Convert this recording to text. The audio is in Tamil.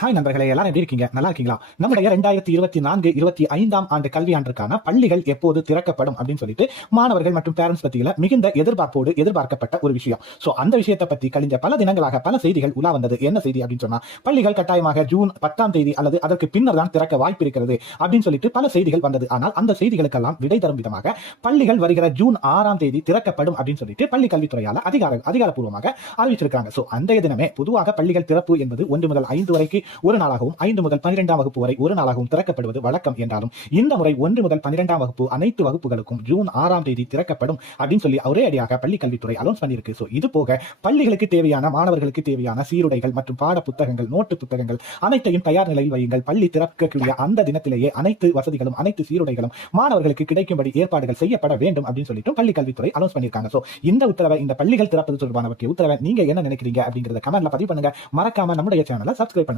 ஹாய் நண்பர்களே, எல்லாரும் எப்படி இருக்கீங்க? நல்லா இருக்கீங்களா? நம்முடைய 2024-25 ஆண்டு கல்வியாண்டிற்கான பள்ளிகள் எப்போது திறக்கப்படும் அப்படின்னு சொல்லிட்டு மாணவர்கள் மற்றும் பேரண்ட்ஸ் பத்தியில மிகுந்த எதிர்பார்ப்போடு எதிர்பார்க்கப்பட்ட ஒரு விஷயம். சோ அந்த விஷயத்தை பத்தி கழிஞ்ச பல தினங்களாக பல செய்திகள் உலா வந்தது. என்ன செய்தி அப்படின்னு சொன்னா, பள்ளிகள் கட்டாயமாக ஜூன் 10ஆம் தேதி அல்லது அதற்கு பின்னர் தான் திறக்க வாய்ப்பு இருக்கிறது அப்படின்னு சொல்லிட்டு பல செய்திகள் வந்தது. ஆனால் அந்த செய்திகளுக்கெல்லாம் விடை தரும் விதமாக பள்ளிகள் வருகிற ஜூன் 6ஆம் தேதி திறக்கப்படும் அப்படின்னு சொல்லிட்டு பள்ளி கல்வித்துறையால அதிகாரப்பூர்வமாக அறிவிச்சிருக்காங்க. சோ அன்றைய தினமே பொதுவாக பள்ளிகள் திறப்பு என்பது 1 முதல் 5 வரைக்கும் ஒரு நாளாகவும் 5 முதல் 12ஆம் வகுப்பு வரை ஒரு நாளாகவும் திறக்கப்படுவது வழக்கம் என்றாலும் இந்த முறை 1 முதல் 12ஆம் வகுப்பு அனைத்து வகுப்புகளுக்கும் ஜூன் 6ஆம் தேதி திறக்கப்படும் அப்படின்னு சொல்லி ஒரே அடியாக பள்ளி கல்வித்துறை அனௌன்ஸ் பண்ணியிருக்கு. சோ இது போக பள்ளிகளுக்கு தேவையான மாணவர்களுக்கு தேவையான சீருடைகள் மற்றும் பாட புத்தகங்கள், நோட்டு புத்தகங்கள் அனைத்தையும் தயார் நிலையில் வையுங்கள். பள்ளி திறக்கக்கூடிய அந்த தினத்திலேயே அனைத்து வசதிகளும் அனைத்து சீருடைகளும் மாணவர்களுக்கு கிடைக்கும்படி ஏற்பாடுகள் செய்யப்பட வேண்டும் அப்படின்னு சொல்லிட்டு பள்ளி கல்வித்துறை அனௌன்ஸ் பண்ணியிருக்காங்க. சோ இந்த உத்தரவை, இந்த பள்ளிகள் திறப்பது தொடர்பான உத்தரவை நீங்க என்ன நினைக்கிறீங்க அப்படிங்கறத கமெண்ட்ல பதிவு பண்ணுங்க. மறக்காம நம்முடைய சேனலை சப்ஸ்கிரைப் பண்ணுங்க.